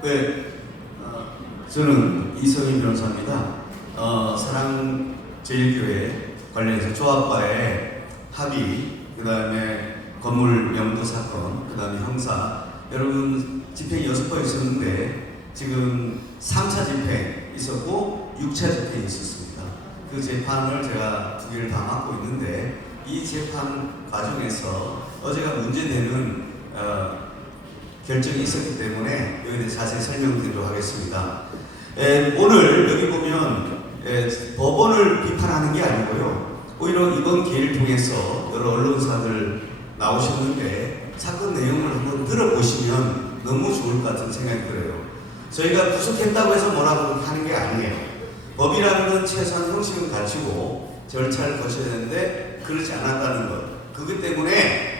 네, 저는 이성희 변호사입니다. 사랑제일교회 관련해서 조합과의 합의, 그 다음에 건물 명도 사건, 그 다음에 형사, 여러분 집행이 6번 있었는데 지금 3차 집행 있었고 6차 집행이 있었습니다. 그 재판을 제가 2개를 다 맡고 있는데 이 재판 과정에서 어제가 문제되는 결정이 있었기 때문에 여기에 대해서 자세히 설명드리도록 하겠습니다. 오늘 여기 보면 법원을 비판하는 게 아니고요. 오히려 이번 기회를 통해서 여러 언론사들 나오셨는데 사건 내용을 한번 들어보시면 너무 좋을 것 같은 생각이 들어요. 저희가 구속했다고 해서 뭐라고 하는 게 아니에요. 법이라는 건 최소한 형식은 갖추고 절차를 거쳐야 되는데 그렇지 않았다는 것. 그것 때문에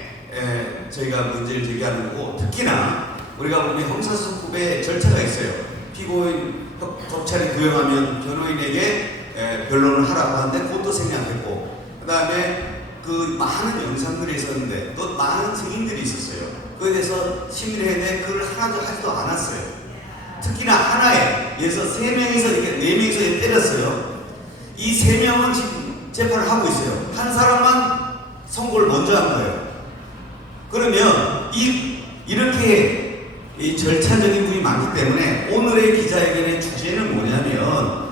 저희가 문제를 제기하는 거고, 특히나 우리가 보면 형사소송법에 절차가 있어요. 피고인 검찰이 구형하면 변호인에게 변론을 하라고 하는데 그것도 생략했고, 그 다음에 그 많은 영상들이 있었는데 또 많은 증인들이 있었어요. 그에 대해서 심의를 했는데 그걸 하나도 하지도 않았어요. 특히나 하나에 예서 3명이서 이렇게 4명이서 때렸어요. 이 3명은 지금 재판을 하고 있어요. 한 사람만 선고를 먼저 한 거예요. 그러면 이렇게 절차적인 부분이 많기 때문에 오늘의 기자회견의 주제는 뭐냐면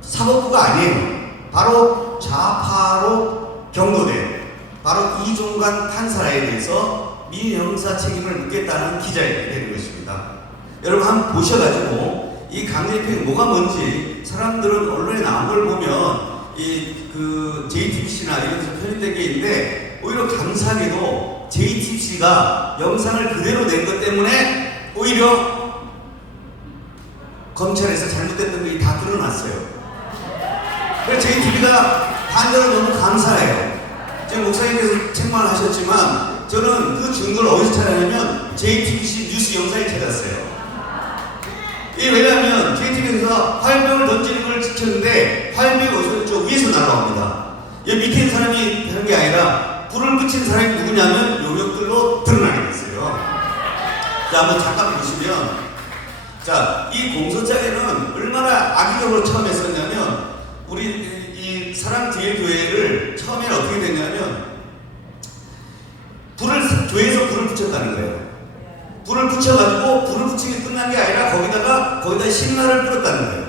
사법부가 아니에요. 바로 좌파로 경고된 바로 이종관 판사에 대해서 민형사 책임을 묻겠다는 기자회견이 되는 것입니다. 여러분 한번 보셔가지고 이 강제집행이 뭐가 뭔지, 사람들은 언론에 나온 걸 보면 그 JTBC나 이런 데서 편집된 게 있는데 오히려 감사하게도 JTBC가 영상을 그대로 낸 것 때문에 오히려 검찰에서 잘못됐던 게 다 드러났어요. 그래서 JTBC가 반대로 너무 감사해요. 지금 목사님께서 책망을 하셨지만 저는 그 증거를 어디서 찾았냐면 JTBC 뉴스 영상에 찾았어요. 이게 왜냐하면 JTBC에서 화염병을 던지는 걸 지켰는데 화염병이 어디서 저 위에서 날아옵니다. 여기 밑에 있는 사람이 되는 게 아니라 불을 붙인 사람이 누구냐면 용역들로 드러나게 됐어요. 자, 한번 잠깐 보시면, 자, 이 공소장에는 얼마나 악의적으로 처음에 썼냐면, 우리 이 사랑제일교회를 처음에는 어떻게 됐냐면, 교회에서 불을 붙였다는 거예요. 불을 붙여가지고 불을 붙이는 게 끝난 게 아니라 거기다 신라를 뿌렸다는 거예요.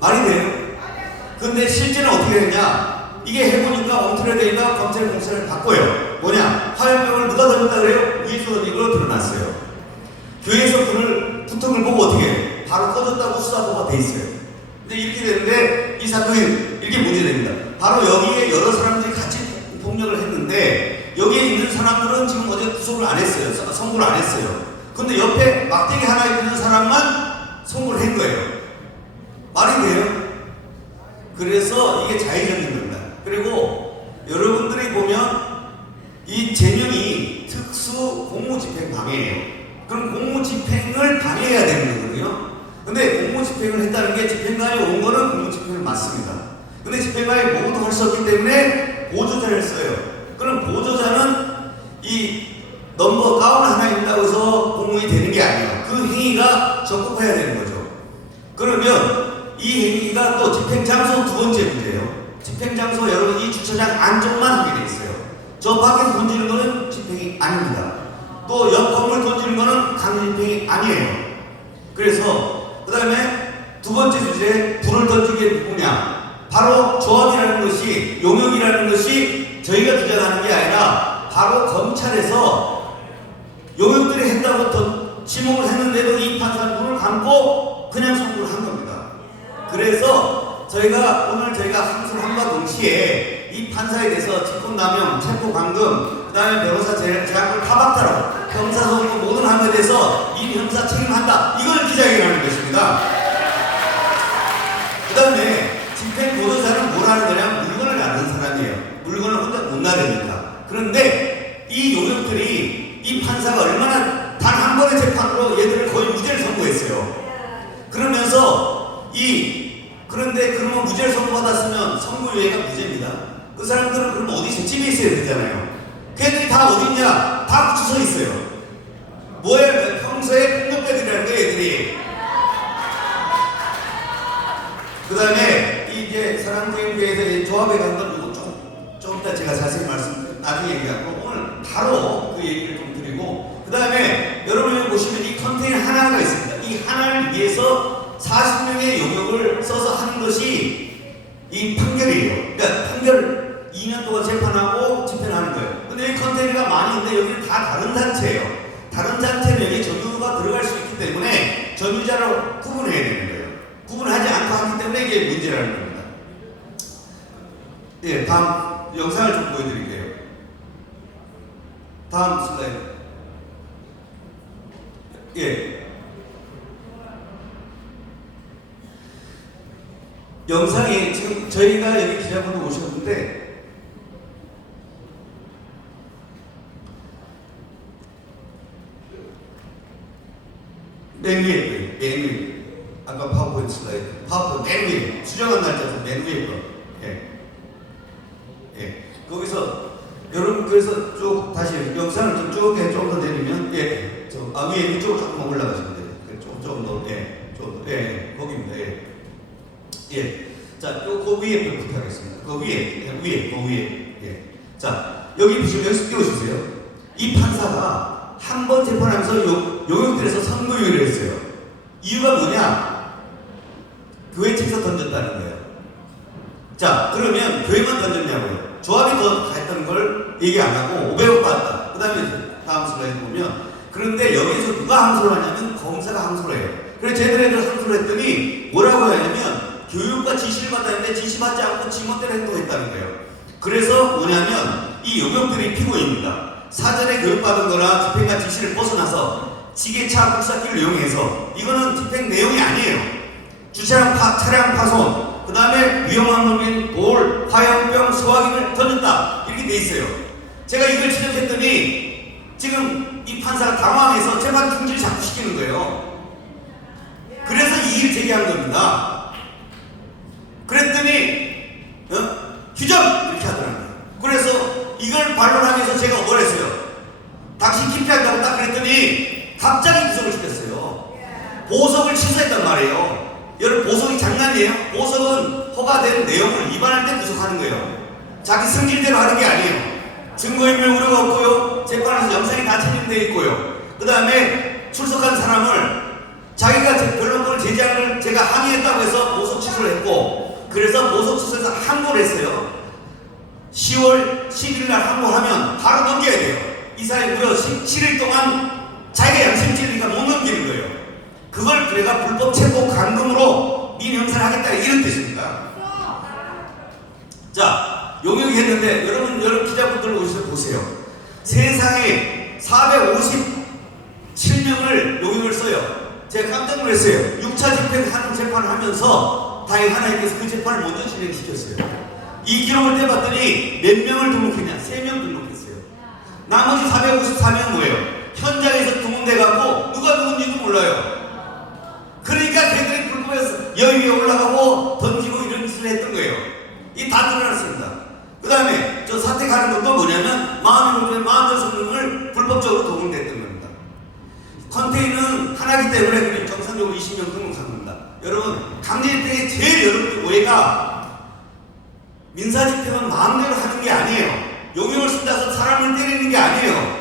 말이 돼요? 근데 실제는 어떻게 됐냐? 이게 해보니까 엉터리가 되니까 검찰이 공사를 바꿔요. 뭐냐? 화염병을 누가 던졌다 그래요? 위에서 던진 걸로 드러났어요. 교회에서 불을 붙은 걸 보고 어떻게 해요? 바로 꺼졌다고 수사보고가 돼 있어요. 근데 이렇게 되는데 이 사건이 이렇게 문제됩니다. 바로 여기에 여러 사람들이 같이 폭력을 했는데 여기에 있는 사람들은 지금 어제 구속을 안 했어요. 선고를 안 했어요. 근데 옆에 막대기 하나 있는 사람만 선고를 한 거예요. 말이 돼요? 그래서 이게 자의적인 겁니다. 그리고 여러분들이 보면 이 제명이 특수 공무집행 방해예요. 그럼 공무집행을 방해해야 되는 거거든요. 근데 공무집행을 했다는 게 집행관이 온 거는 공무집행을 맞습니다. 근데 집행관이 모두 할 수 없기 때문에 보조자를 써요. 그럼 보조자는 이 넘버 가운 하나 있다고 해서 공무원이 되는 게 아니에요. 그 행위가 적법해야 되는 거죠. 그러면 이 행위가 또 집행장소 2번째 문제예요. 집행장소 여러분 이 주차장 안쪽만 하게 돼 있어요. 저 밖에서 던지는 거는 집행이 아닙니다. 또 옆 건물 던지는 거는 강제집행이 아니에요. 그래서 그 다음에 2번째 주제, 불을 던지게 누구냐? 바로 조합이라는 것이, 용역이라는 것이 저희가 주장하는 게 아니라 바로 검찰에서 용역들이 했다고 지목을 했는데도 이 판사는 눈을 감고 그냥 선고를 한 겁니다. 그래서 오늘 저희가 항소를 함과 동시에 이 판사에 대해서 직권남용, 체포감금, 그 다음에 변호사 제약을 타박타로 형사소송 모든 함에 대해서 이 형사 책임한다. 이걸 기자회견하는 것입니다. 그 다음에 집행보조자는 뭐라는 거냐면 물건을 나르는 사람이에요. 물건을 혼자 못 나르니까. 그런데 이 용역들이 이 판사가 얼마나 단 한 번의 재판으로 얘들을 거의 무죄를 선고했어요. 그러면서 그런데 그러면 무죄를 선고받았으면 선고유예가 무죄입니다. 그 사람들은 그럼 어디서 집에 있어야 되잖아요. 걔들이 다 어딨냐? 다 붙여서 있어요. 뭐야? 평소에 폭력배들이라는 거 애들이 다음에 이제 사랑제일교회에서 조합에 간 건 이거 좀 이따 제가 자세히 나중에 얘기하고 오늘 바로 그 얘기를 좀 드리고 그 다음에 여러분이 보시면 이 컨테이너 하나가 있습니다. 이 하나를 위해서 40명의 용역을 써서 하는 것이 이 판결이에요. 그러니까 판결 2년 동안 재판하고 집행하는 거예요. 근데 이 컨테이너가 많이 있는데 여기는 다 다른 단체예요. 다른 단체는 여기 점유가 들어갈 수 있기 때문에 점유자로 구분해야 되는 거예요. 구분하지 않고 하기 때문에 이게 문제라는 겁니다. 예, 다음 영상을 좀 보여드릴게요. 다음 슬라이드. 예. 영상이 지금 저희가 여기 기자분들 오셨는데 맨 위에 아까 파워포인트 슬라이드 파워포인트 맨 위에 수정한 날짜에서 맨 위에 거. 예. 거기서 여러분 그래서 쭉 다시 영상을 좀 쭉 좀 더 내리면 위에 이쪽으로 조금 올라가시면 돼요. 조금 더 거기입니다. 자, 그 위에 부탁하겠습니다. 그 위에. 예. 자, 여기 보시면 여기 띄워주세요. 이 판사가 한 번 재판하면서 용역들에서 선고유예를 했어요. 이유가 뭐냐? 교회 측에서 던졌다는 거예요. 자, 그러면 교회만 던졌냐고요? 조합이 더 했던 걸 얘기 안 하고 500억 받았다. 그 다음에 다음 슬라이드 보면 그런데 여기서 누가 항소를 하냐면 검사가 항소를 해요. 그래서 쟤들애들 항소를 했더니 뭐라고 하냐면 교육과 지시를 받았는데 지시받지 않고 지멋대로 행동했다는 거예요. 그래서 뭐냐면 이 용역들이 피고입니다. 사전에 교육받은 거나 집행관 지시를 벗어나서 지게차 불사기를 이용해서 이거는 집행 내용이 아니에요. 주차장 차량 파손 그 다음에 위험한 물인 돌, 화염병, 소화기를 던졌다 이렇게 돼 있어요. 제가 이걸 지적했더니 지금 이 판사가 당황해서 재판 중지를 자꾸 시키는 거예요. 그래서 이의를 제기한 겁니다. 그랬더니 규정 이렇게 하더라고요. 그래서 이걸 반론하기 위해서 제가 뭘 했어요? 당신 기피한다고 딱 그랬더니 갑자기 구속을 시켰어요. 보석을 취소했단 말이에요. 여러분 보석이 장난이에요? 보석은 허가된 내용을 위반할 때 구속하는 거예요. 자기 승질대로 하는 게 아니에요. 증거인멸 우려가 없고요. 재판에서 영상이 다 촬영되어 있고요. 그 다음에 출석한 사람을 자기가 변론권을 제지한 걸 제가 항의했다고 해서 보석 취소를 했고 그래서 보석 취소해서 항고를 했어요. 10월 11일 날 항고하면 바로 넘겨야 돼요. 이 사람이 무려 17일 동안 자기가 양심 찔리니까 못 넘기는 거예요. 그걸 그래가 불법 체포 감금으로 민형사를 하겠다 이런 뜻입니다. 자, 용역이 했는데 여러분 기자분들 오셔서 보세요. 세상에 457명을 용역을 써요. 제가 깜짝 놀랐어요. 6차 집행하는 재판을 하면서 다행히 하나님께서 그 재판을 먼저 진행시켰어요. 이 기록을 떼봤더니 몇 명을 등록했냐? 3명 등록했어요. 나머지 454명은 뭐예요? 현장에서 등록돼갖고 누가 누군지도 몰라요. 그러니까 걔들이 불법에서 여기 위에 올라가고 던지고 이런 짓을 했던 거예요. 이 다 드러났습니다. 그 다음에 저 사택하는 것도 뭐냐면 46명을 불법적으로 동원됐던 겁니다. 컨테이너는 하나이기 때문에 그냥 정상적으로 20명 등록한 겁니다. 여러분 강제집행의 제일 여러분들 오해가 민사집행은 마음대로 하는 게 아니에요. 용역을 쓴다서 사람을 때리는 게 아니에요.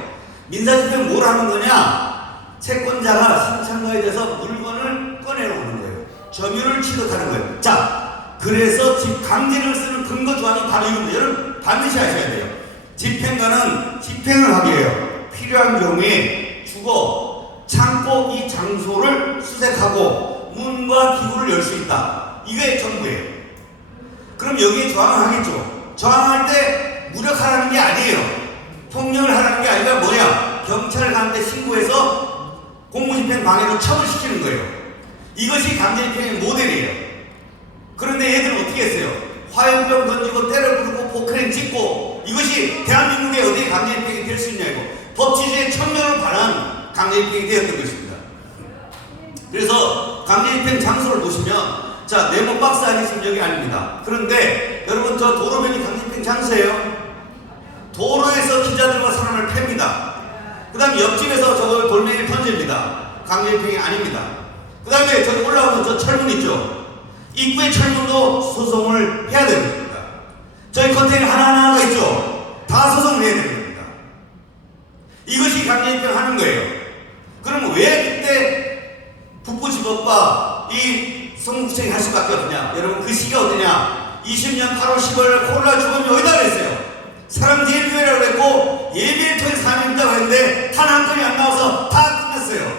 민사집행 뭘 하는 거냐? 채권자가 신청가에 대해서 물건을 꺼내놓는 거예요. 점유를 취득하는 거예요. 자, 그래서 강제를 쓰는 근거 조항이 바로 이겁니다. 여러분 반드시 아셔야 돼요. 집행관은 집행을 하게 해요. 필요한 경우에 주거, 창고 이 장소를 수색하고 문과 기구를 열 수 있다. 이게 전부예요. 그럼 여기에 저항을 하겠죠. 저항할 때 무력하라는 게 아니에요. 폭력을 하라는 게 아니라 뭐야? 경찰을 가는데 신고해서 공무집행 방해로 처벌시키는 거예요. 이것이 강제집행의 모델이에요. 그런데 얘들은 어떻게 했어요? 화염병 던지고 때려 부르고 포크레인 찍고 이것이 대한민국에 어디에 강제집행이 될 수 있냐고 법치주의의 청년을 반한 강제집행이 되었던 것입니다. 그래서 강제집행 장소를 보시면 자 네모 박스 안에 있으면 여기 아닙니다. 그런데 여러분 저 도로변이 강제집행 장소예요. 도로에서 기자들과 사람을 팹니다. 그 다음에 옆집에서 저걸 돌멩이를 던집니다. 강제집행이 아닙니다. 그 다음에 저기 올라오면 저 철문 있죠. 입구의 철문도 소송을 해야 되는 겁니다. 저희 컨테이너 하나하나가 있죠. 다 소송을 해야 되는 겁니다. 이것이 강제입행 하는 거예요. 그러면 왜 그때 북부지법과 이 성북청이 할 수밖에 없냐? 여러분 그 시기가 어디냐? 20년 8월 10월 코로나 죽음이 어디다 그랬어요? 사람 예배라고 그랬고 예배를 통해 사명이라고 했는데 단 한 건이 안 나와서 다 끝났어요.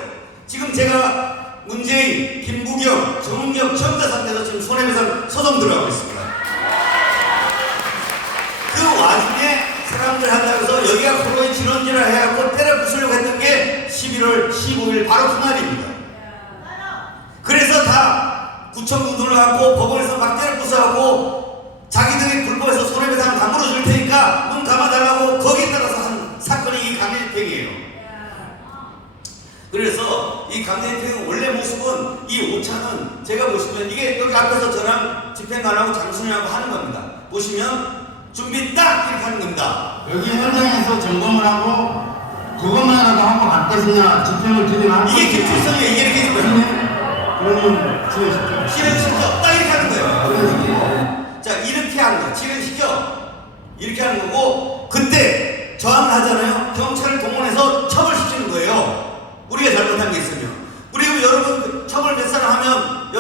지금 제가 문재인, 김부겸, 정은경 전부 다 상대로 지금 손해배상 소송 들어가고 있습니다. 그 와중에 사람들 한다고 해서 여기가 코로나 진원지라 해갖고 때려 부수려고 했던 게 11월 15일 바로 그날입니다. 그래서 다 구청구 눈을 감고 법원에서 막 때려 부수하고 자기들이 불법에서 손해배상 다 물어줄 테니까 눈 감아달라고 거기에 따라서 한 사건이 이 강제집행이에요. 그래서 이 강제집행의 원래 모습은 이 오차는 제가 보시면 이게 여기 앞에서 저랑 집행관하고 장순이하고 하는 겁니다. 보시면 준비 딱 이렇게 하는 겁니다. 여기 현장에서 점검을 하고 그것만이라도 하고 갔겠느냐 집행을 진행하는 이게 기출성이에요. 이게 이렇게 있는 거예요. 그러면 진행시켜. 실행시켜 딱 이렇게 하는 거예요. 그러지. 자 이렇게 하는 거예요. 실행시켜 이렇게 하는 거고 그때 저항을 하잖아요. 경찰을 동원해서 처벌시키는 거예요. 우리가 잘못한 게 있으면. 그리고 여러분 처벌 몇 사람 하면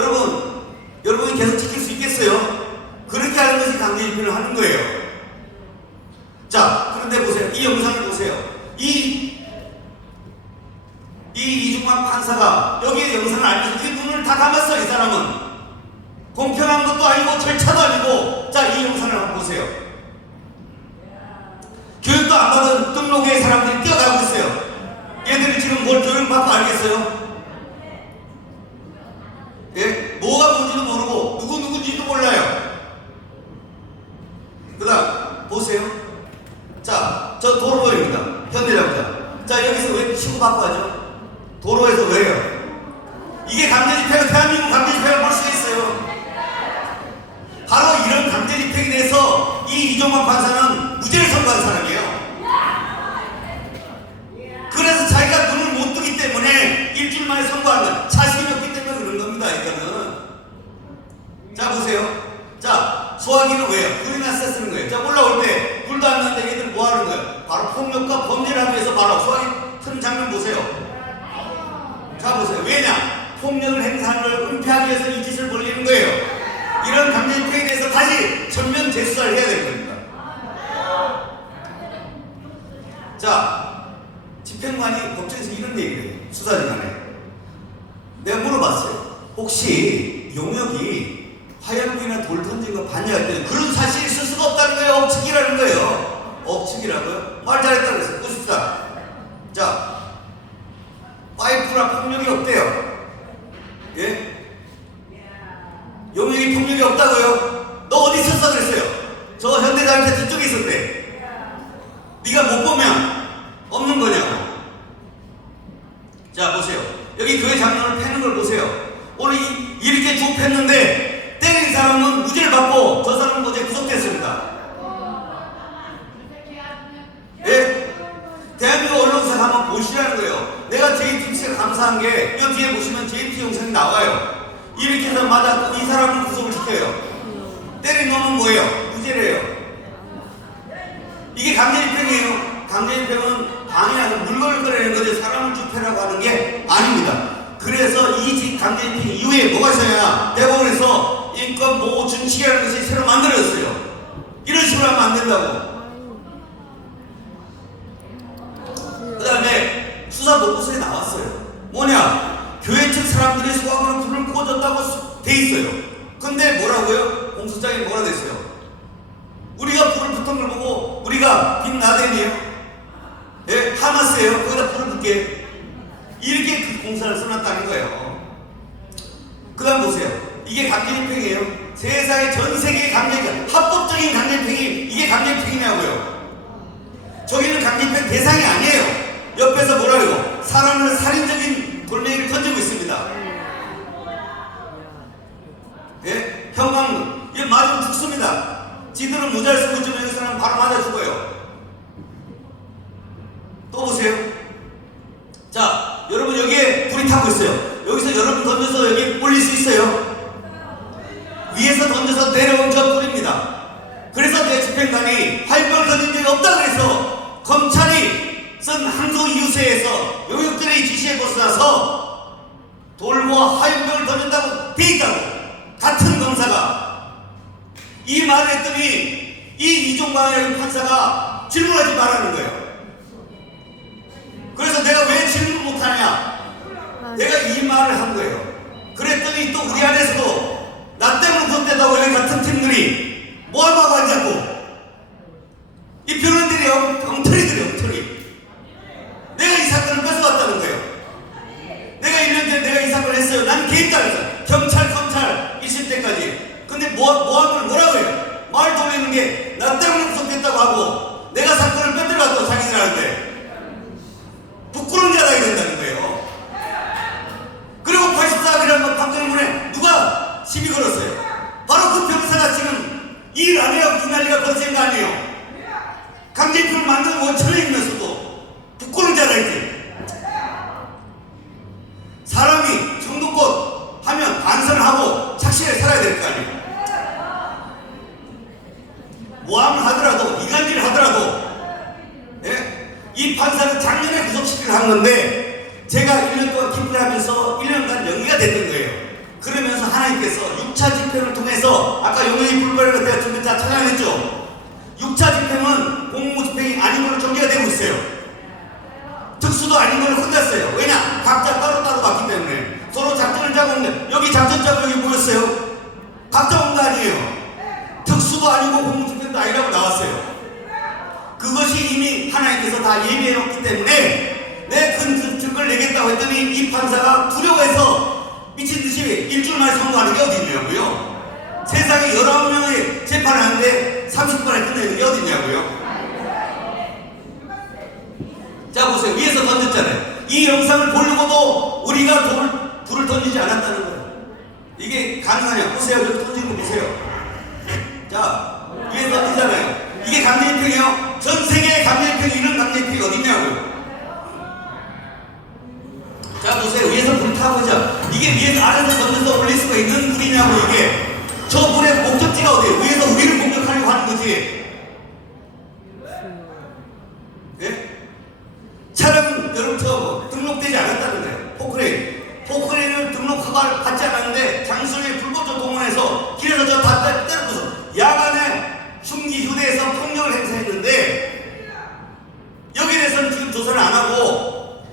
여러분이 계속 지킬 수 있겠어요? 그렇게 하는 것이 강제집행을 하는 거예요. 자 그런데 보세요. 이 영상을 보세요. 이 이중만 판사가 여기에 영상을 알면서 이 눈을 다 감았어. 이 사람은 공평한 것도 아니고 절차도 아니고. 자 이 영상을 한번 보세요. 교육도 안 받은 등록의 사람들이 뛰어가고 있어요. 얘들이 지금 뭘 교육을 받고 알겠어요? 예? 뭐가 뭔지도 모르고 누군지도 몰라요. 그 다음 보세요. 자 저 도로입니다. 현대자동차. 자 여기서 왜 치고받고 하죠? 도로에서 왜요? 이게 강제집행은 대한민국 강제집행을 볼 수 있어요. 바로 이런 강제집행에 대해서 이 이종만 판사는 무죄를 선고한 사람이에요. 그래서 자기가 눈을 못 뜨기 때문에 일주일 만에 선고한 건 자신이 없기 때문에 그런 겁니다. 이거는. 자 보세요. 자 소화기는 왜요? 그린하스 쓰는 거예요. 자 올라올 때 불도 안 나는데 얘들 뭐 하는 거예요? 바로 폭력과 범죄를 하기 위해서 바로 소화기 큰 장면 보세요. 자 보세요. 왜냐? 폭력을 행사하는 걸 은폐하기 위해서 이 짓을 벌리는 거예요. 이런 강제집행에 대해서 다시 전면 재수사를 해야 되는 겁니다. 자 집행관이 법정에서 이런 얘기를 해요. 수사기관에 내가 물어봤어요. 혹시 용역이 화염병이나 돌 던진 거 반려할 때는 그런 사실이 있을 수가 없다는 거예요. 억측이라는 거예요. 억측이라고요? 말 잘했다고 그랬어요. 보십시다. 자 와이프라 폭력이 없대요. 예? 용역이 폭력이 없다고요? 너 어디 있었어? 그랬어요. 저 현대자동차 뒤쪽에 있었대. 네가 못 보면 없는 거냐고. 자 보세요. 여기 교회 장로를 패는 걸 보세요. 오늘 이렇게 쭉 팼는데 때린 사람은 무죄를 받고 저 사람은 어제 구속됐습니다. 예? 대한민국 언론사 한번 보시라는 거예요. 내가 JTBC가 감사한 게 이 뒤에 보시면 JTBC 영상이 나와요. 이렇게 해서 맞아 이 사람을 구속을 시켜요. 때린 놈은 뭐예요? 무죄래요. 이게 강제집행이에요. 강제집행은 방해하고 물건을 꺼내는 거죠. 사람을 주패라고 하는 게 아닙니다. 그래서 이 강제집행 이후에 뭐가 있어야 대법원에서 인권보호 준칙이라는 것이 새로 만들어졌어요. 이런 식으로 하면 안 된다고. 그 다음에 수사 보고서에 나왔어요. 뭐냐? 교회 측 사람들이 소각으로 불을 꽂았다고 돼 있어요. 근데 뭐라고요? 공소장에 뭐라 돼 있어요? 우리가 불을 붙은 걸 보고 우리가 빈라덴이에요? 예? 하마스예요? 거기다 불을 붙게 이렇게 그 공사를 써놨다는 거예요. 그 다음 보세요. 이게 강제집행이에요. 세상의 전 세계의 강제집행, 합법적인 강제집행이 이게 강제집행이냐고요. 저기는 강제집행 대상이 아니에요. 옆에서 뭐라고 사람을 살인적인 돌멩이를 던지고 있습니다. 예? 형광 이게 맞으면 죽습니다. 지들은 모자를 쓰고 있지만 여기 사람은 바로 맞아 죽어요. 또 보세요. 자 여러분 여기에 불이 타고 있어요. 여기서 여러분 던져서 여기 올릴 수 있어요? 위에서 던져서 내려온 저 불입니다. 그래서 내 집행관이 화염병을 던진 적이 없다 그래서 검찰이 쓴 항소 이유서에서 용역들의 지시에 벗어나서 돌과 화염병을 던진다고 돼 있다고 같은 검사가 이 말을 했더니 이 이종광이라는 판사가 질문하지 말라는 거예요. 그래서 내가 왜 질문 못하냐? 내가 이 말을 한 거예요. 그랬더니 또 우리 안에서도 나 때문에 그것대다고 여기 같은 팀들이 뭐하고 앉았고 이 변호인들이 엉터리들이 내가 이 사건을 뺏어왔다는 거예요. 내가 1년 전에 내가 이 사건을 했어요. 난 개인단에서 경찰, 검찰 1심 때까지. 근데 뭐라고 해요? 말 돌리는 게 나 때문에 구속됐다고 하고 내가 사건을 뺏들어갔다고 자기들 하는데 부끄러운 줄 알아야 된다는 거예요. 그리고 84기라는 판결문에 누가 시비 걸었어요? 바로 그 변호사가 지금 일 안 해요. 이 난리가 벌어진 거 아니에요. 강제표를 만드는 원천이면서도 부끄러운 줄 알아야지. 사람이 정도껏 하면 반성을 하고 착실하게 살아야 될 거 아니에요. 모함을 하더라도 이간질을 하더라도 예? 이 판사는 작년에 구속시키를 한 건데 제가 1년 동안 기부를 하면서 1년간 연기가 됐던 거예요. 그러면서 하나님께서 6차 집행을 통해서 아까 용역이 불발을 내가 좀 다 찾아냈죠. 6차 집행은 공무집행이 아닌 걸로 전개가 되고 있어요. 특수도 아닌 걸로 끝났어요. 왜냐? 각자 따로따로 갔기 때문에 서로 작전을 짜고 있는데 여기 작전 짜고 여기 모였어요. 각자 온 거 아니에요. 특수도 아니고 공무집행도 아니라고 나왔어요. 그것이 이미 하나님께서 다 예비해 놓기 때문에 내 큰 증거를 내겠다고 했더니 이 판사가 두려워해서 미친듯이 일주일 만에 선고하는 게 어디 있냐고요. 세상에 19명의 재판을 하는데 30분에 끝내는 게 어디 있냐고요. 자 보세요. 위에서 던졌잖아요. 이 영상을 보려고도 우리가 불을 던지지 않았다는 거예요. 이게 가능하냐? 보세요. 여기 던지는 거 보세요. 자, 위에서 던지잖아요. 이게 강제집행이에요. 전 세계의 강제집행이 이런 강제집행이 어딨냐고요. 자 보세요. 위에서 불 타보자. 이게 위에서 아래서 던져서 올릴 수가 있는 불이냐고. 이게 저 불의 목적지가 어디에요? 위에서 우리를 공격하려고 하는 거지. 네? 차량은 여러분 저 등록되지 않았다는 거예요. 포크레인을 등록허가를 받지 않았는데 장소에 불법적 동원해서 길에서 저 다 때려부숴서 야간에 흉기 휴대해서 폭력을 행사했는데 여기에 대해서는 지금 조사를 안 하고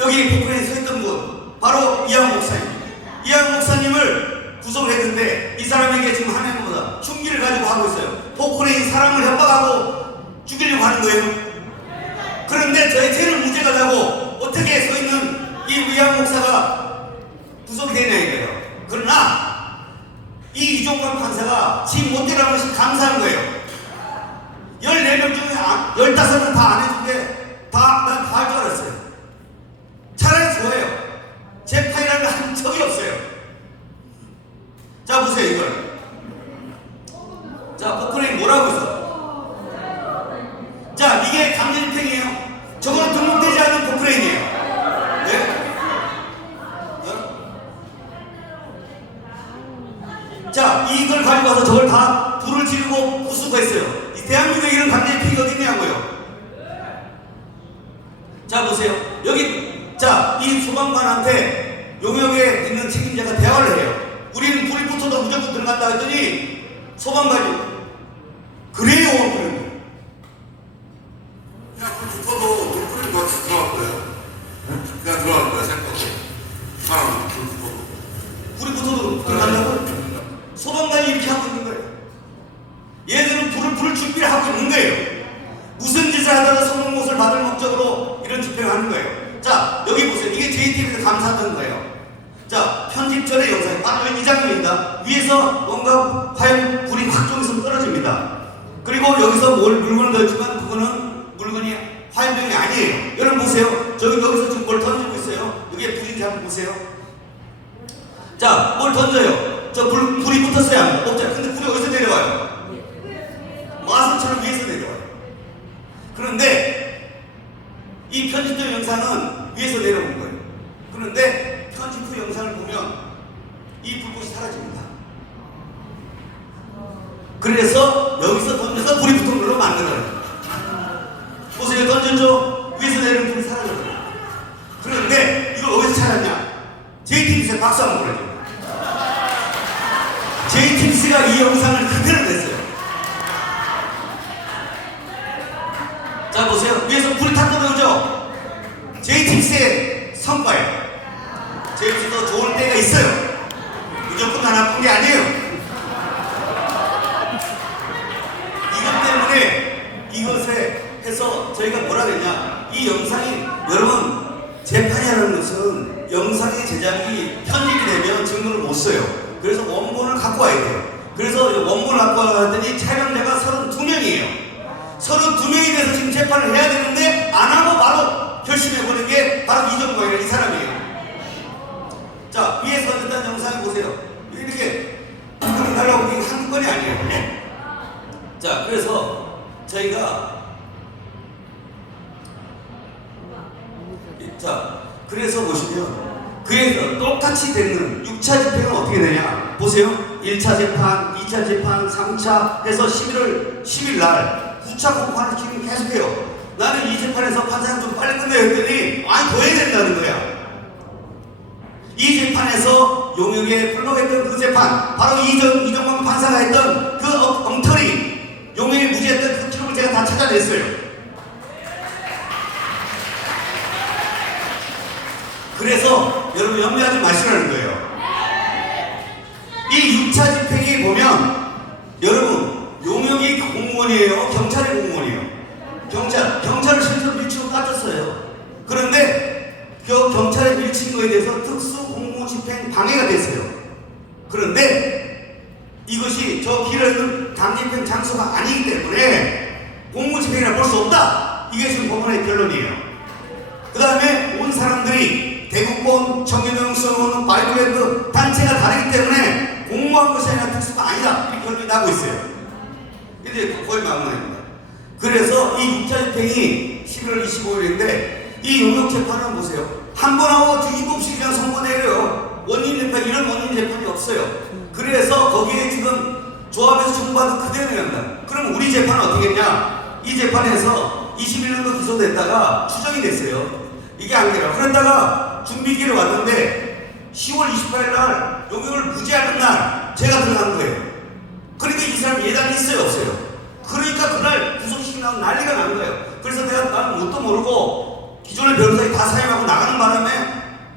여기 포크레인에 서 있던 분 바로 이양 목사님. 이양 목사님을 구속을 했는데 이 사람에게 지금 하나님보다 흉기를 가지고 하고 있어요. 포크레인 사람을 협박하고 죽이려고 하는 거예요. 그런데 저의 죄는 무죄가 되고 어떻게 서 있는 이 이양 목사가 구속이 되냐 이거예요. 그러나 이 이종관 판사가 지 못되라는 것이 감사한 거예요. 14명 중에 15명 다 안 해준데 난 다 할 줄 알았어요. 차라리 좋아요. 제 파일을 한 적이 없어요. 자 보세요 이걸. 자 포크레인 뭐라고 했어? 자 이게 강제집행이에요. 저거는 등록되지 않은 포크레인이에요. 네? 자 이걸 가지고 와서 저걸 다 불을 지르고 부수고 했어요. 이 대한민국에 이런 강제집행이 어딨냐고요. 자 보세요. 여기 이 소방관한테 용역에 있는 책임자가 대화를 해요. 우리는 불이 붙어도 무조건 들어간다 했더니 소방관이 그래요. 그냥 불 붙어도 불 끄는 거 들어갈 거예요. 그냥 들어갈 거야 생각해. 사람 불 붙어도. 불이 붙어도 들어간다고? 소방관이 이렇게 하고 있는 거예요. 얘들은 불을 준비를 하고 있는 거예요. 무슨 짓을 하다가 성공못을 받을 목적으로 이런 집행을 하는 거예요. 자 여기 보세요. 이게 JTB에서 감사하던 거예요. 자 편집 전의 영상 바로 이 장면입니다. 위에서 뭔가 불이 확 쪽에서 떨어집니다. 그리고 여기서 물건을 넣었지만 그거는 물건이 화염병이 아니에요. 여러분 보세요. 여기서 지금 뭘 던지고 있어요. 여기에 불인지 한번 보세요. 자 뭘 던져요. 저 불이 붙었어요. 없잖아요. 근데 불이 어디서 내려와요? 마술처럼 위에서 내려와요. 그런데 이 편집된 영상은 위에서 내려온 거예요. 그런데 편집 후 영상을 보면 이 불꽃이 사라집니다. 그래서 여기서 던져서 불이 붙은 걸로 만들어요. 보세요. 던졌죠? 위에서 내리는 불이 사라져요. 그런데 이걸 어디서 찾았냐? JTBC에 박수 한번 보내줘. JTBC가 이 영상을 그대로 냈어요. 자 보세요. 위에서 불이 탁 떨어오죠? JTBC의 성과예요. JTBC도 좋을 때가 있어요. 무조건 다 나쁜 게 아니에요. 이것 때문에 이것에 해서 저희가 뭐라 그랬냐? 이 영상이 여러분 재판이라는 것은 영상의 제작이 편집이 되면 증거를 못 써요. 그래서 원본을 갖고 와야 돼요. 그래서 원본을 갖고 왔더니 촬영자가 32명이에요. 32명이 돼서 지금 재판을 해야 되는데 안 하고 바로 결심해보는 게 바로 이정광이라는 이 사람이에요. 자, 위에서 일단 영상을 보세요. 이렇게 날라오는 게 한두 건이 아니에요. 자, 그래서 저희가 자, 그래서 보시면 그에서 똑같이 되는 6차 집행은 어떻게 되냐? 보세요. 1차 재판, 2차 재판, 3차 해서 11월 10일 날 9차 공판을 지금 계속해요. 나는 이 재판에서 판사는 좀 빨리 끝내야 했더니 아니 더 해야 된다는 거야. 이 재판에서 용역에 불복했던 그 재판, 바로 이정광 판사가 했던 그 엉터리 용역에 무죄했던 그 기록을 제가 다 찾아냈어요. 그래서 여러분 염려하지 마시라는 거예요. 이 6차 집행에 보면 여러분 용역이 공무원이에요? 경찰이 공무원이에요? 경찰을 실제로 밀치고 따졌어요. 그런데 그 경찰에 밀친 거에 대해서 특수 공무 집행 방해가 됐어요. 그런데 이것이 저 길에 있는 당집행 장소가 아니기 때문에 공무 집행이라 볼 수 없다. 이게 지금 법원의 결론이에요. 그 다음에 온 사람들이 대국본, 청계명, 써놓은 바이블랜드 단체가 다르기 때문에 공무한 것이 아니라 특수가 아니다. 이렇게 결론이 나고 있어요. 이제 거의 마무리입니다. 그래서 이 6차 집행이 11월 25일인데 이 용역 재판은 보세요. 한 번 하고 뒤집없이 그냥 선고 내려요. 원인 재판, 이런 원인 재판이 없어요. 그래서 거기에 지금 조합에서 청구받은 그대로 내는다. 그럼 우리 재판은 어떻게 했냐? 이 재판에서 21년도 기소됐다가 추정이 됐어요. 이게 안 돼요. 그러다가 준비기를 왔는데 10월 28일 날 용역을 무죄하는 날 제가 들어간 거예요. 그러니까 이 사람 예단이 있어요, 없어요? 그러니까 그날 구속시키고 난리가 난 거예요. 그래서 나는 뭣도 모르고 기존의 변호사에 다 사임하고 나가는 바람에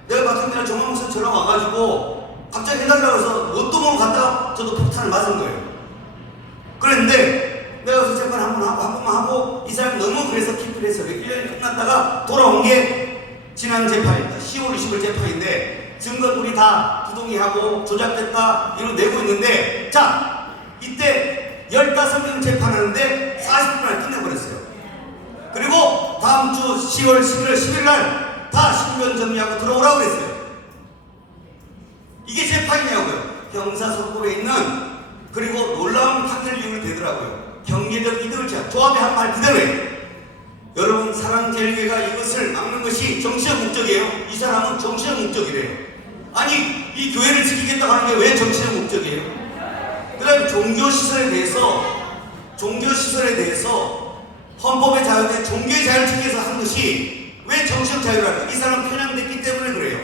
내가 같은 데나 정황무사 전화 와가지고 갑자기 해달라고 해서 뭣도 모르고 갔다가 저도 폭탄을 맞은 거예요. 그랬는데 내가 그 재판 한 번만 하고 이 사람이 너무 그래서 기필해서 1년이 끝났다가 돌아온 게 지난 재판입니다. 10월 20일 재판인데 증거들이 다 부동의하고 조작됐다 이러고 내고 있는데 자 이때 15명 재판하는데 40분 안에 끝내버렸어요. 그리고 다음 주 10월 11월 10일 날 다 신변 정리하고 들어오라고 그랬어요. 이게 재판이냐고요. 형사소급에 있는 그리고 놀라운 판결 이유를 대더라고요. 경제적 이득을 취한 조합의 한 말 그대로예요. 여러분 사랑제일교회가 이것을 막는 것이 정치적 목적이에요. 이 사람은 정치적 목적이래요. 아니 이 교회를 지키겠다고 하는 게 왜 정치적 목적이에요? 그 다음에 종교시설에 대해서 헌법의 자유에 종교의 자유를 지키기 위해서 한 것이 왜 정치적 자유랄까? 이 사람 편향됐기 때문에 그래요.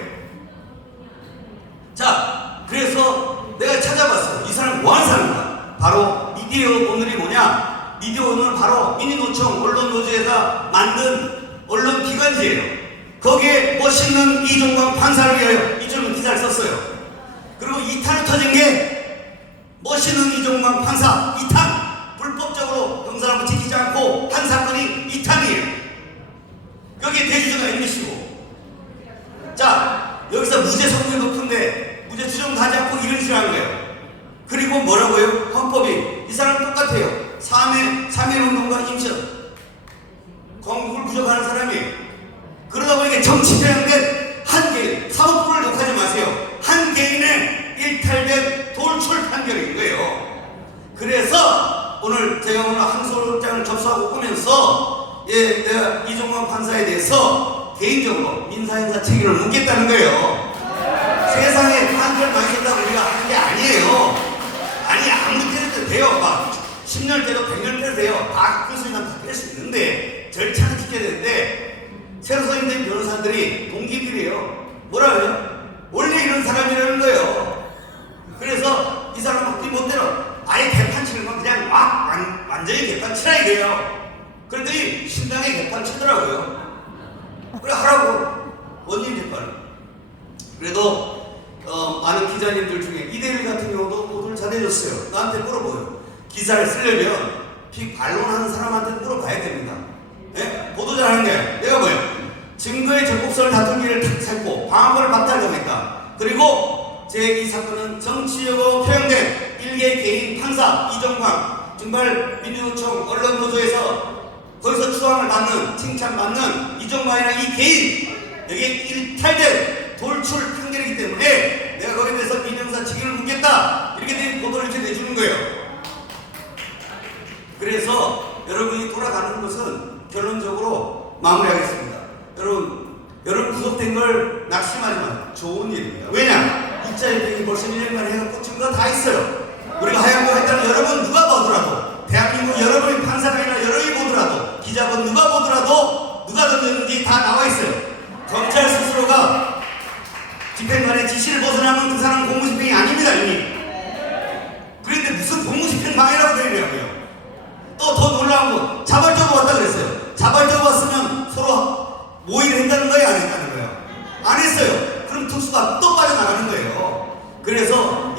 자, 그래서 내가 찾아봤어요. 이 사람 뭐하는 사람인가? 바로 미디어 오늘이 뭐냐? 미디어 오늘은 바로 민주노총 언론노조에서 만든 언론기관지예요. 거기에 멋있는 이종광 판사를 위하여 이쪽은 기사를 썼어요. 그리고 이탄이 터진 게 멋있는 이종광 판사 2탄 불법적으로 형사라고 지키지 않고 한 사건이 2탄이에요. 여기에 대주주가 MBC고 자 여기서 무죄 성능이 높은데 무죄 추정도 하지 않고 이런 식으로 하는 거예요. 그리고 뭐라고요? 헌법이 이 사람 똑같아요. 3.1운동과 임시연 건국을 부족하는 사람이에요. 그러다 보니까 정치 편향된 한 개인 사법부를 욕하지 마세요. 한 개인의 일탈된 돌출 판결인 거예요. 그래서 오늘 제가 오늘 항소장을 접수하고 오면서 내가 이종광 판사에 대해서 개인적으로 민사형사 책임을 묻겠다는 거예요. 세상에 판결 많이 썼다고 우리가 하는 게 아니에요. 아니 아무 때려도 돼요. 막 10년 때도 100년 때도 돼요. 다 교수님 다 뺄 수 있는데 절차는 지켜야 되는데 새로 선임된 변호사들이 동기들이에요. 뭐라 그래요? 원래 이런 사람이라는 거예요. 그래서 이 사람 막 못대로 아예 개판 치는 건 그냥 완전히 개판 치라 이거예요. 그런데 신당에 개판 치더라고요. 그래 하라고 원님 재판. 그래도 많은 기자님들 중에 이대일 같은 경우도 보도를 잘해줬어요. 나한테 물어보요. 기사를 쓰려면 반론하는 사람한테 물어봐야 됩니다. 네? 보도 잘하는 게 내가 뭐예요? 증거의 적법성을 다툰 길을 탁 찾고 방어권을 박탈당했다. 그리고 제 이 사건은 정치적으로 표현된 일개 개인 판사 이정광 정말 민주노총 언론노조에서 거기서 추앙을 받는 칭찬받는 이정광이라는 이 개인 여기에 일탈된 돌출 판결이기 때문에 내가 거기에 대해서 민형사 책임을 묻겠다 이렇게 된 보도를 이렇게 내주는 거예요. 그래서 여러분이 돌아가는 것은 결론적으로 마무리하겠습니다. 여러분 구속된 걸 낙심하지 마세요. 좋은 일입니다. 왜냐? 국자협정이 벌써 1년간 해갖고 증거가 다 있어요. 우리가 하얀 거 했다는 여러분 누가 보더라도 대한민국 여러분이 판사가 아니라 여러분이 보더라도 기자분 누가 보더라도 누가 던졌는지 다 나와 있어요. 검찰 스스로가 집행관의 지시를 벗어나면 그 사람은 공무집행이 아닙니다 이미. 그런데 무슨 공무집행방해라고 되냐고요. 또 더 놀라운 거 자발적으로 왔다 그랬어요. 자발적으로 왔으면 서로 모의를 했다는 거예요? 안 했다는 거예요? 안 했어요. 그럼 특수가 또 빠져나가는 거예요. 그래서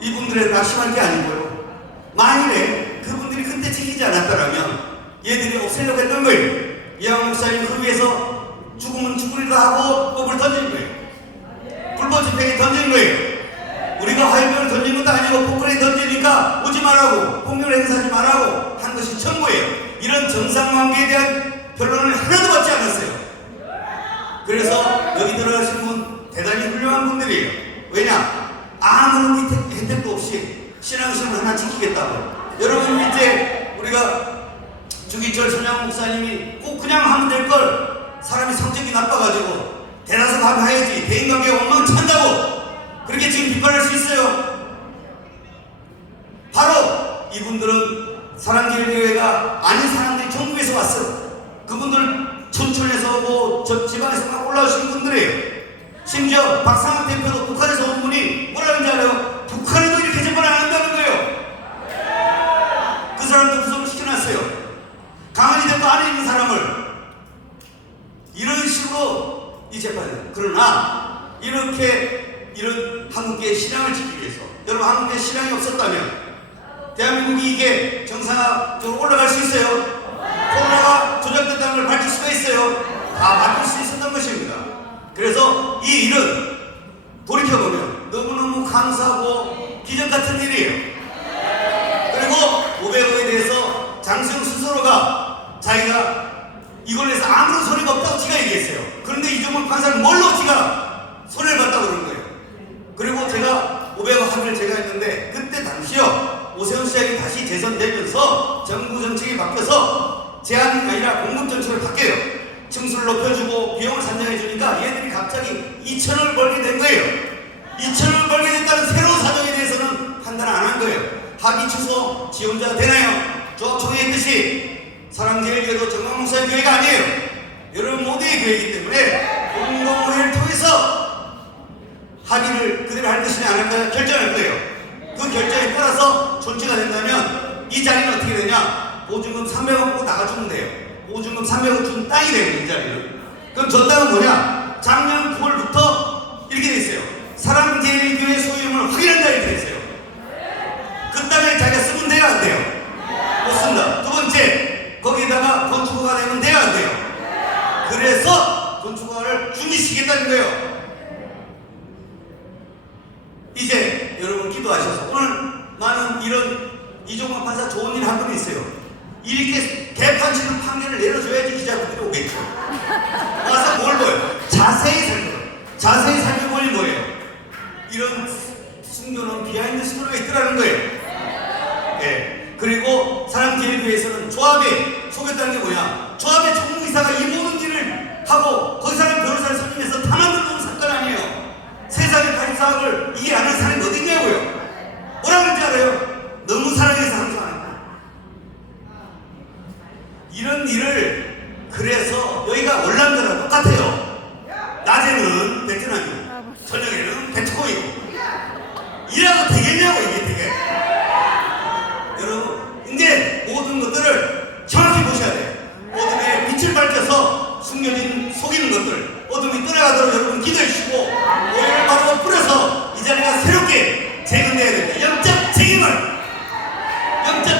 이분들의 낙심할 게 아니고요. 만일에 그분들이 그때 지키지 않았다면 얘들이 없애려고 했던 거예요. 이양호 목사님 그 위에서 죽으면 죽으리라 하고 법을 던진 거예요. 불법 집행에 던진 거예요. 우리가 화염병을 던진 것도 아니고 포크레인 던지니까 오지 말라고 폭력을 행사하지 말라고 한 것이 전부예요. 이런 정상관계에 대한 결론을 하나도 받지 않았어요. 그래서 여기 들어가신 분 대단히 훌륭한 분들이에요. 왜냐? 아무런 혜택도 없이 신앙심을 하나 지키겠다고. 여러분 이제 우리가 주기철 손양 목사님이 꼭 그냥 하면 될 걸 사람이 성격이 나빠가지고 대낮에 가면 해야지 대인관계가 엉망찬다고 그렇게 지금 비판할 수 있어요. 바로 이분들은 사랑제일교회가 아닌 사람들이 전국에서 왔어요. 그분들 춘천에서 오고 저 지방에서 막 올라오신 분들이에요. 심지어 박상학 대표도 북한에서 온 분이 뭐라는지 알아요? 북한에도 이렇게 재판 안 한다는 거예요. 그 사람도 구속을 시켜놨어요. 강한이 대표 안에 있는 사람을 이런 식으로 이 재판이에요. 그러나 이런 한국계의 신앙을 지키기 위해서 여러분 한국계의 신앙이 없었다면 대한민국이 이게 정상적으로 올라갈 수 있어요? 코로나가 조작됐다는 걸 밝힐 수가 있어요. 다 밝힐 수 있었던 것입니다. 그래서 이 일은 돌이켜보면 너무너무 감사하고 기적 같은 일이에요. 그리고 500억에 대해서 장수영 스스로가 자기가 이걸로 해서 아무런 손해가 없다고 지가 얘기했어요. 그런데 이종범 판사는 뭘로 지가 손해를 봤다고 그러는 거예요. 그리고 제가 500억 합의를 제가 했는데 그때 당시요 오세훈 시장이 다시 재선되면서 정부 정책이 바뀌어서 제한이 아니라 공급 정책을 바뀌어요. 층수를 높여주고 비용을 산정해주니까 얘들이 갑자기 2천억을 벌게 된 거예요. 2천억을 벌게 됐다는 새로운 사정에 대해서는 판단 안 한 거예요. 합의 취소 지원자 되나요? 조합총회 했듯이 사랑제일교회도 정광 목사님 교회가 아니에요. 여러분 모두의 교회이기 때문에 공동회의를 통해서 합의를 그대로 할 것이냐 안 할 것이냐 결정할 거예요. 그 결정에 따라서 존치가 된다면 이 자리는 어떻게 되냐? 보증금 300억 받고 나가주면 돼요. 보증금 300억 준 땅이 되는 이 자리는. 그럼 저 땅은 뭐냐? 작년 9월부터 이렇게 돼 있어요. 사랑제일교회 소유임을 확인한다 이렇게 돼 있어요. 그 땅을 자기가 쓰면 돼야 안 돼요? 못 쓴다. 두 번째, 거기다가 건축허가 되면 돼야 안 돼요? 그래서 건축허가를 준비시키겠다는 거예요. 이제 여러분 기도하셔서 오늘 나는 이런 이종범 판사 좋은 일 한 번 있어요. 이렇게 개판치는 판결을 내려줘야지 기자분들이 오겠죠. 와서 뭘 보여요? 자세히 살펴봐요. 자세히 살펴보니 뭐예요? 이런 숨겨놓은 비하인드 스토리가 있더라는 거예요. 예. 그리고 사랑제일교회에서는 조합에 속였다는 게 뭐냐? 조합의 총무이사가 이 모든 일을 하고 거기 사람 변호사를 선임해서 다 만들어놓은 사건 아니에요. 세상의 가입사학을 이해 안 하는 사람이 어딨냐고요. 뭐라 그런지 알아요? 너무 사랑해서 항상 거기가 월남전랑 똑같아요. 낮에는 베트남이고 저녁에는 베트코이고 이라고 되겠냐고 이게 되게. 여러분 이제 모든 것들을 정확히 보셔야 돼요. 어둠에 빛을 밝혀서 숨겨진 속이는 것들 어둠이 떠나가도록 여러분 기도해 주시고 오해를 바로 뿌려서 이 자리가 새롭게 재건돼야 됩니다. 영적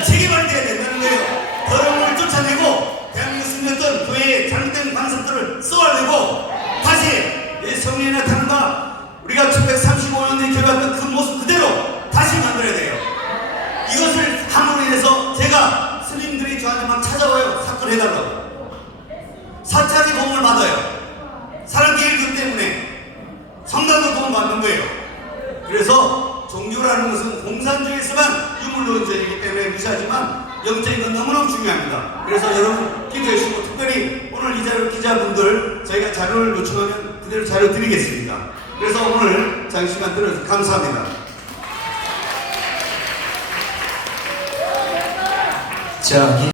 책임을 져야 된다는 거예요. 더러움을 쫓아내고 대한민국 숨겼던 교회의 잘못된 관습들을 쏘아내고 다시 성령의 나타남과 우리가 1935년에 교회했던 그 모습 그대로 다시 만들어야 돼요. 이것을 함으로 인해서 제가 스님들이 저한테 막 찾아와요. 사건 해달라고. 사찰이 도움을 받아요. 사람 계획 때문에 성당도 도움 받는 거예요. 그래서 종교라는 것은 공산주의에서만 유물론전이기 때문에 무시하지만 영적인 건 너무너무 중요합니다. 그래서 여러분 기도해 주시고 특별히 오늘 이 자료 기자분들 저희가 자료를 요청하면 그대로 자료 드리겠습니다. 그래서 오늘 장시간 들어주셔서 감사합니다. 자,